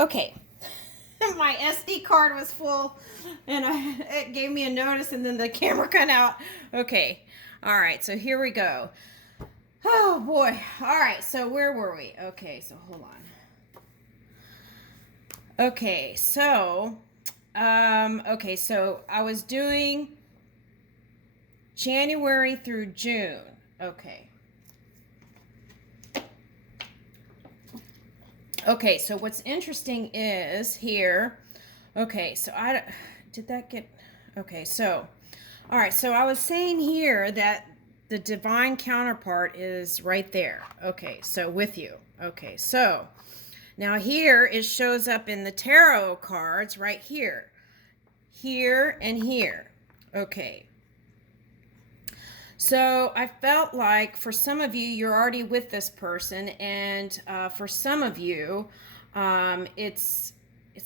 Okay, my SD card was full and it gave me a notice and then the camera cut out. Okay, all right, so here we go. Oh boy, all right, so where were we? Okay, so hold on. Okay, so I was doing January through June. Okay. Okay, so what's interesting is here. Okay, so did that get okay, so all right, so I was saying here that the divine counterpart is right there. Okay, so with you. Okay, so now here it shows up in the tarot cards right here. Here and here. Okay. So I felt like for some of you, you're already with this person, and for some of you, it's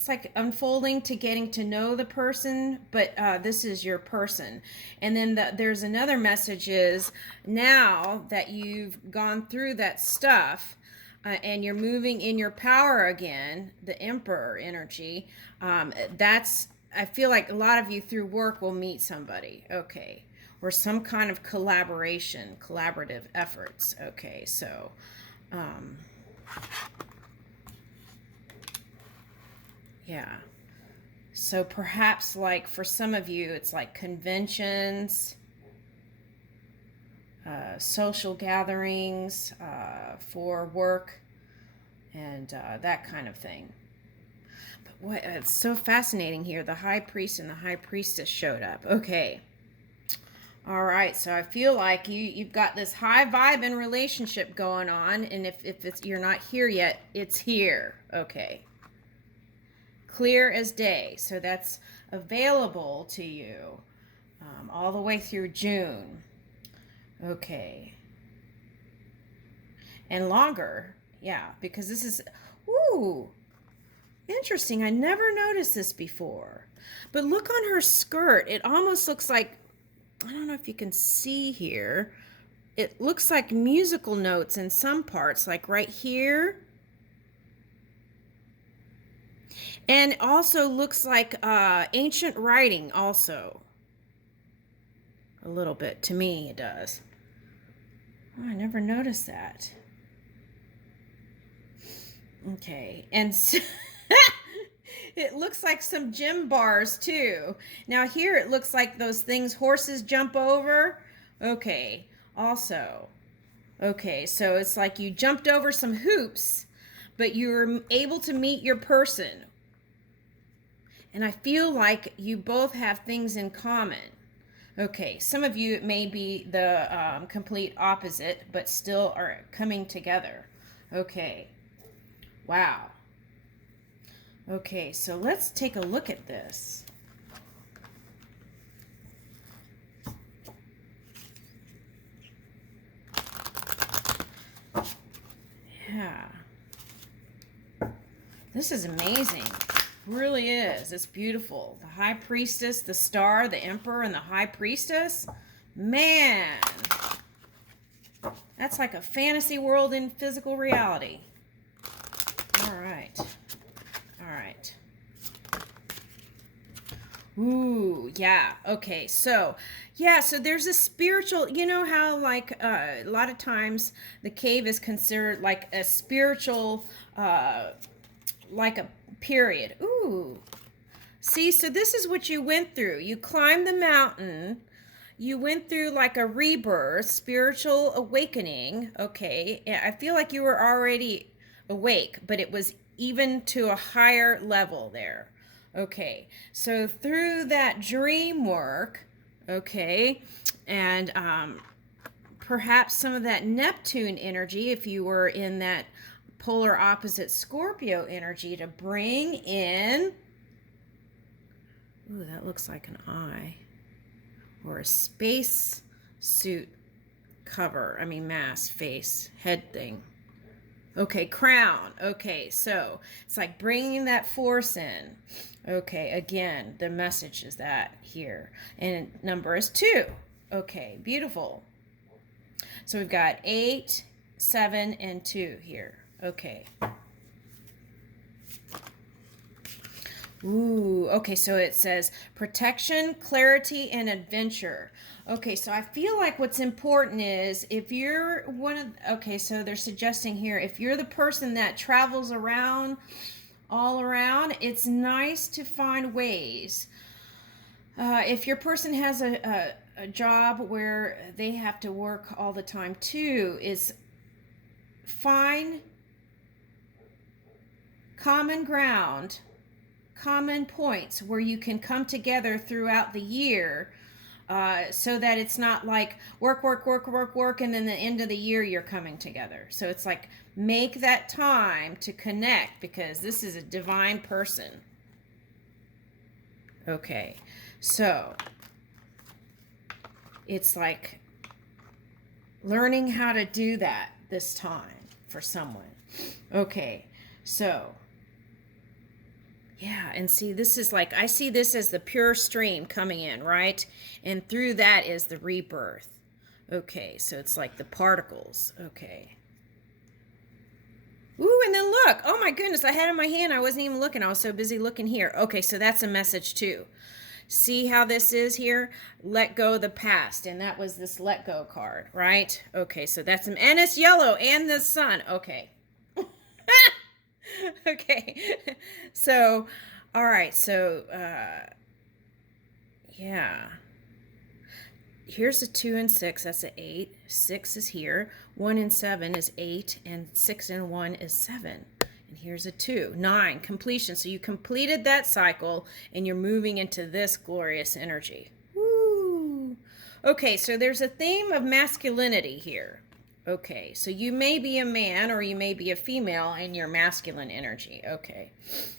like unfolding to getting to know the person, but this is your person. And then there's another message is now that you've gone through that stuff, and you're moving in your power again, the Emperor energy. I feel like a lot of you through work will meet somebody. Okay. Or some kind of collaborative efforts. Okay, so yeah. So perhaps like for some of you, it's like conventions, social gatherings for work, and that kind of thing. But what it's so fascinating here, the high priest and the high priestess showed up. Okay. All right, so I feel like you've got this high vibe and relationship going on, and if you're not here yet, it's here. Okay. Clear as day. So that's available to you all the way through June. Okay. And longer, yeah, because this is, ooh, interesting. I never noticed this before. But look on her skirt. It almost looks like, I don't know if you can see here. It looks like musical notes in some parts, like right here. And also looks like ancient writing also. A little bit, to me it does. Oh, I never noticed that. Okay, and so it looks like some gym bars too. Now here it looks like those things horses jump over. Okay, also. Okay, so it's like you jumped over some hoops, but you were able to meet your person. And I feel like you both have things in common. Okay, some of you it may be the complete opposite, but still are coming together. Okay, wow. Okay, so let's take a look at this. Yeah. This is amazing. Really is. It's beautiful. The High Priestess, the Star, the Emperor, and the High Priestess. Man. That's like a fantasy world in physical reality. All right. All right. Ooh, yeah. Okay. So, yeah, so there's a spiritual, you know how like a lot of times the cave is considered like a spiritual like a period. Ooh. See, so this is what you went through. You climbed the mountain. You went through like a rebirth, spiritual awakening. Okay. I feel like you were already awake, but it was even to a higher level there. Okay. So through that dream work, okay, and perhaps some of that Neptune energy, if you were in that polar opposite Scorpio energy, to bring in, ooh, that looks like an eye, or a space suit cover, mask, face, head thing. Okay, crown. Okay, so it's like bringing that force in. Okay, again, the message is that here. And number is 2. Okay, beautiful. So we've got 8, 7, and 2 here. Okay. Ooh, okay, so it says protection, clarity, and adventure. Okay, so I feel like what's important is if you're one of, okay, so they're suggesting here, if you're the person that travels around, all around, it's nice to find ways. If your person has a job where they have to work all the time too, is find common ground, common points where you can come together throughout the year, so that it's not like work, work, work, work, work, and then the end of the year you're coming together. So it's like make that time to connect because this is a divine person. Okay, so it's like learning how to do that this time for someone. Okay, so yeah, and see, this is like, I see this as the pure stream coming in, right? And through that is the rebirth. Okay, so it's like the particles. Okay. Ooh, and then look. Oh my goodness, I had it in my hand. I wasn't even looking. I was so busy looking here. Okay, so that's a message too. See how this is here? Let go of the past. And that was this let go card, right? Okay, so that's, and it's yellow and the sun. Okay. Okay. So, all right. So, yeah. Here's a 2 and 6. That's an 8. 6 is here. 1 and 7 is 8. And 6 and 1 is 7. And here's a 2. 9. Completion. So you completed that cycle and you're moving into this glorious energy. Woo! Okay, so there's a theme of masculinity here. Okay, so you may be a man or you may be a female in your masculine energy. Okay,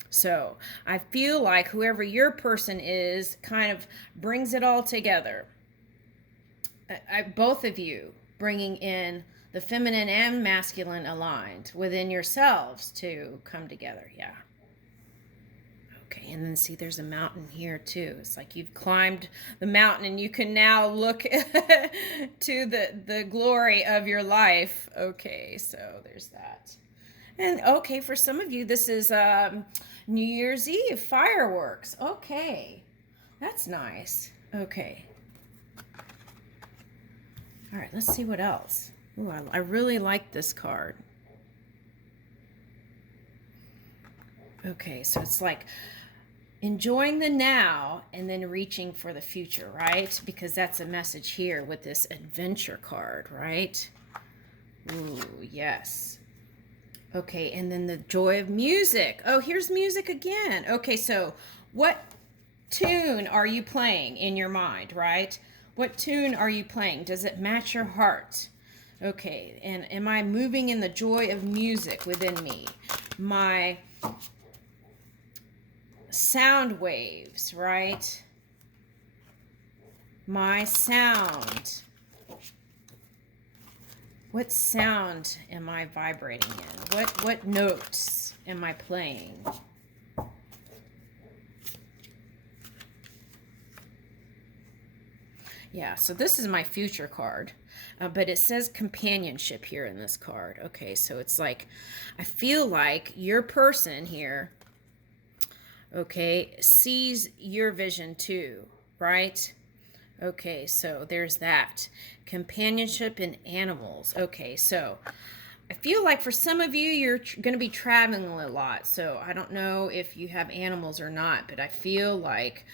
so I feel like whoever your person is kind of brings it all together. Both of you bringing in the feminine and masculine aligned within yourselves to come together. Yeah. Okay, and then see there's a mountain here too. It's like you've climbed the mountain and you can now look to the glory of your life. Okay, so there's that. And okay, for some of you, this is New Year's Eve, fireworks. Okay, that's nice. Okay. All right, let's see what else. Ooh, I really like this card. Okay, so it's like enjoying the now and then reaching for the future, right? Because that's a message here with this adventure card, right? Ooh, yes. Okay, and then the joy of music. Oh, here's music again. Okay, so what tune are you playing in your mind, right? What tune are you playing? Does it match your heart? Okay, and am I moving in the joy of music within me? My sound waves, right? My sound. What sound am I vibrating in? What notes am I playing? Yeah, so this is my future card, but it says companionship here in this card. Okay, so it's like, I feel like your person here, okay, sees your vision too, right? Okay, so there's that. Companionship in animals. Okay, so I feel like for some of you, you're going to be traveling a lot. So I don't know if you have animals or not, but I feel like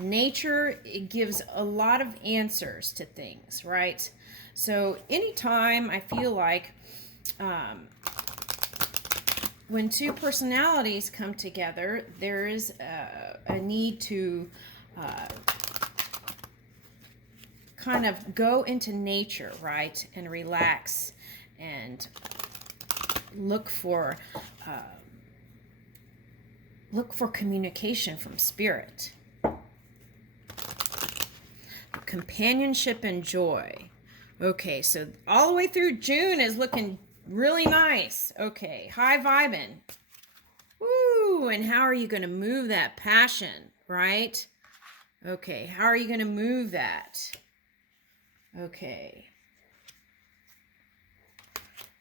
nature, it gives a lot of answers to things, right? So anytime I feel like when two personalities come together, there is a need to kind of go into nature, right, and relax and look for communication from spirit. Companionship and joy. Okay, so all the way through June is looking really nice. Okay, high vibing. Woo! And how are you going to move that passion, right? Okay, how are you going to move that? Okay.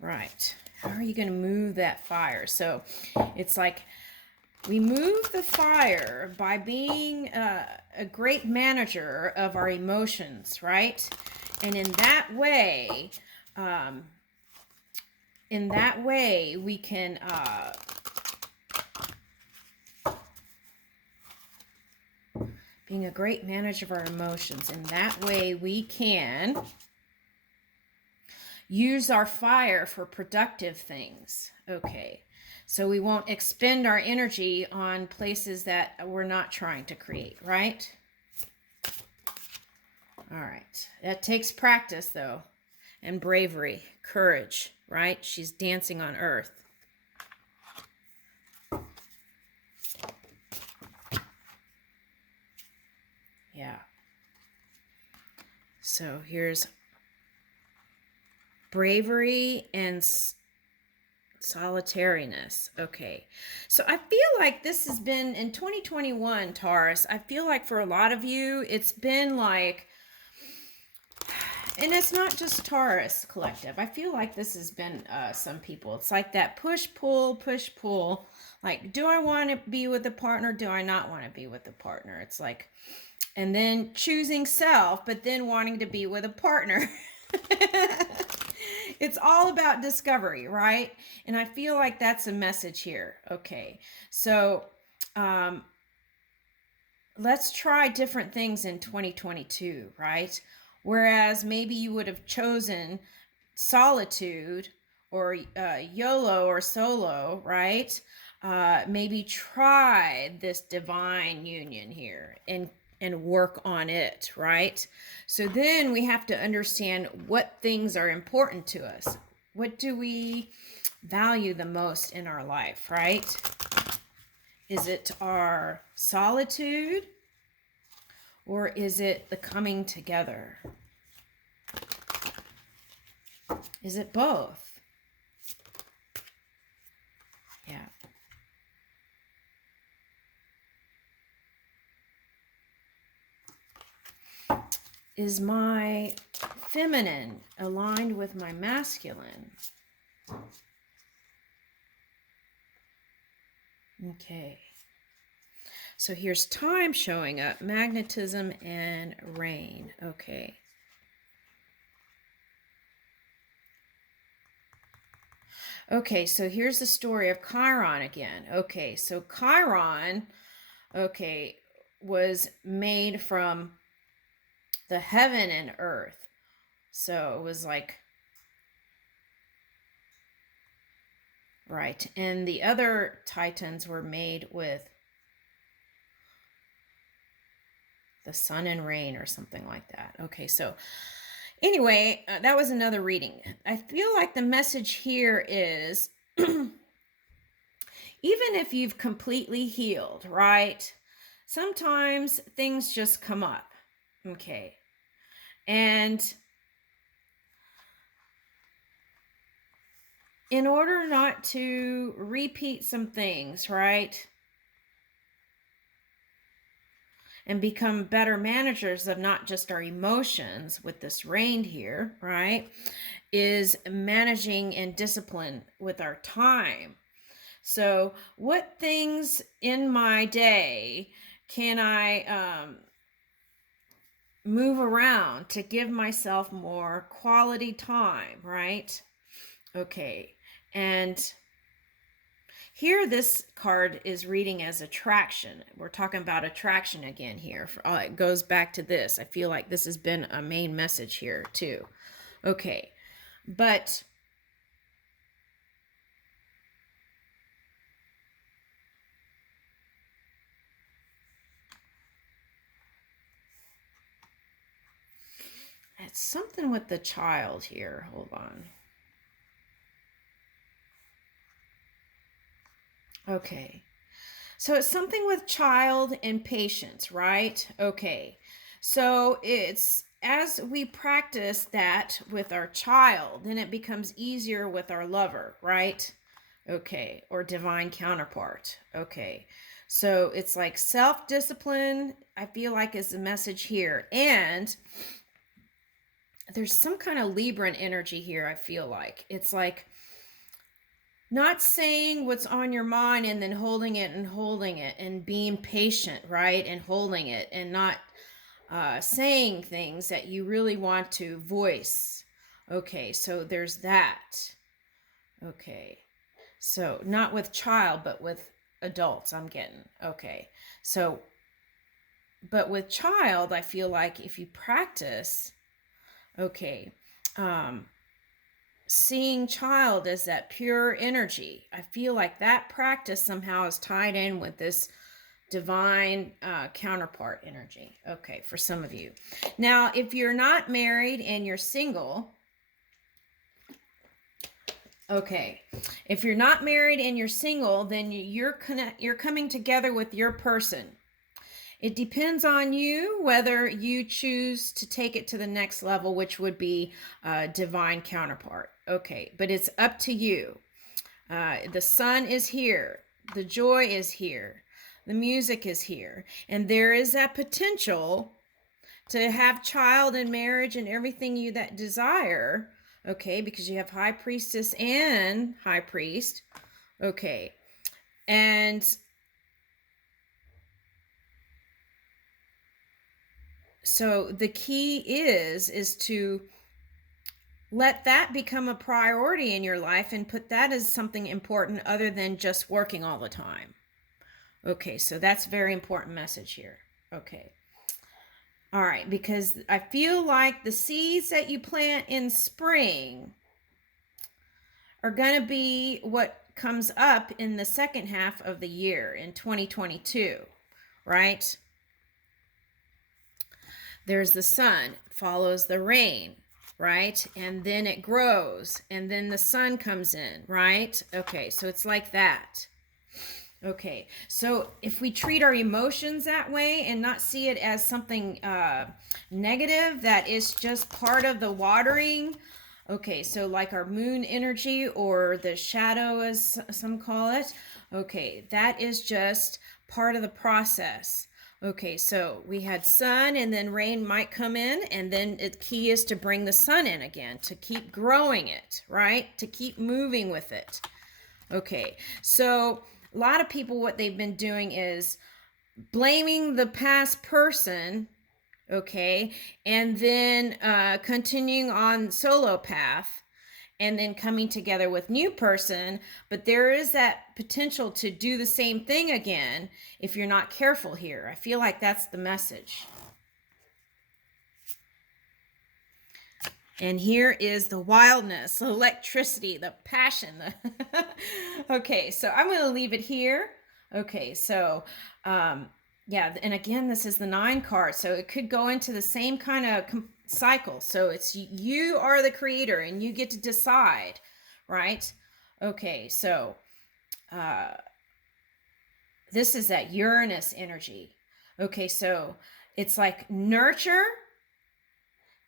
Right. How are you going to move that fire? So it's like We move the fire by being a great manager of our emotions, right? And in that way, we can being a great manager of our emotions. In that way, we can use our fire for productive things. Okay. So we won't expend our energy on places that we're not trying to create, right? All right. That takes practice, though, and bravery, courage, right? She's dancing on earth. Yeah. So here's bravery and solitariness. Okay. So I feel like this has been in 2021, Taurus. I feel like for a lot of you, it's been like, and it's not just Taurus collective. I feel like this has been some people. It's like that push, pull. Like, do I want to be with a partner? Do I not want to be with a partner? It's like, and then choosing self, but then wanting to be with a partner. It's all about discovery, right? And I feel like that's a message here. Okay. So, let's try different things in 2022, right? Whereas maybe you would have chosen solitude or YOLO or solo, right? Maybe try this divine union here and work on it, right? So then we have to understand what things are important to us. What do we value the most in our life, right? Is it our solitude or is it the coming together? Is it both? Yeah. Is my feminine aligned with my masculine? Okay. So here's time showing up, magnetism and rain. Okay. Okay, so here's the story of Chiron again. Okay, so Chiron, okay, was made from the heaven and earth. So it was like, right. And the other Titans were made with the sun and rain or something like that. Okay, so anyway, that was another reading. I feel like the message here is even if you've completely healed, right? Sometimes things just come up. Okay. And in order not to repeat some things, right? And become better managers of not just our emotions with this rain here, right? Is managing and discipline with our time. So what things in my day can I move around to give myself more quality time, right? Okay. And here, this card is reading as attraction. We're talking about attraction again here. It goes back to this. I feel like this has been a main message here too. Okay. But it's something with the child here. Hold on. Okay. So it's something with child and patience, right? Okay. So it's as we practice that with our child, then it becomes easier with our lover, right? Okay. Or divine counterpart. Okay. So it's like self-discipline, I feel like is the message here. And there's some kind of Libran energy here, I feel like. It's like not saying what's on your mind and then holding it and being patient, right? And holding it and not saying things that you really want to voice. Okay, so there's that. Okay, so not with child, but with adults, I'm getting. Okay, so, but with child, I feel like if you practice, okay, seeing child as that pure energy, I feel like that practice somehow is tied in with this divine counterpart energy. Okay, for some of you. Now, if you're not married and you're single, okay, if you're not married and you're single, then you're coming together with your person. It depends on you whether you choose to take it to the next level, which would be divine counterpart. Okay, but it's up to you. The sun is here. The joy is here. The music is here. And there is that potential to have child and marriage and everything you that desire. Okay, because you have high priestess and high priest. Okay, and so the key is to let that become a priority in your life and put that as something important other than just working all the time. Okay, so that's a very important message here. Okay. All right, because I feel like the seeds that you plant in spring are going to be what comes up in the second half of the year in 2022, right? There's the sun, follows the rain, right? And then it grows, and then the sun comes in, right? Okay, so it's like that. Okay, so if we treat our emotions that way and not see it as something negative that is just part of the watering, okay, so like our moon energy or the shadow as some call it, okay, that is just part of the process. Okay, so we had sun and then rain might come in, and then the key is to bring the sun in again, to keep growing it, right? To keep moving with it. Okay, so a lot of people, what they've been doing is blaming the past person, okay, and then continuing on solo path and then coming together with new person. But there is that potential to do the same thing again if you're not careful here. I feel like that's the message. And here is the wildness, the electricity, the passion. Okay, so I'm going to leave it here. Okay, so yeah, and again, this is the 9 card, so it could go into the same kind of cycle. So it's you are the creator and you get to decide, right? Okay, so this is that Uranus energy. Okay, so it's like nurture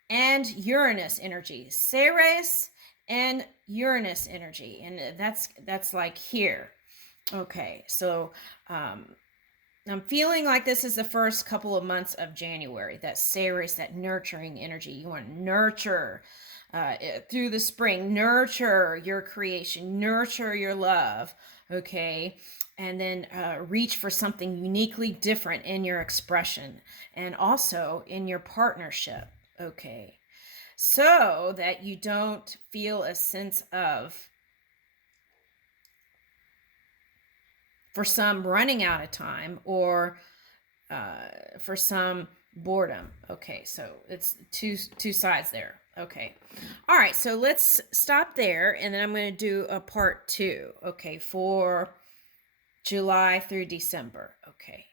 and Uranus energy, Ceres and Uranus energy, and that's like here. Okay, so I'm feeling like this is the first couple of months of January, that Ceres, that nurturing energy. You want to nurture through the spring, nurture your creation, nurture your love, okay? And then reach for something uniquely different in your expression and also in your partnership, okay? So that you don't feel a sense of, for some, running out of time, or for some, boredom. Okay, so it's two sides there. Okay, all right, so let's stop there, and then I'm going to do a part 2, okay, for July through December. Okay.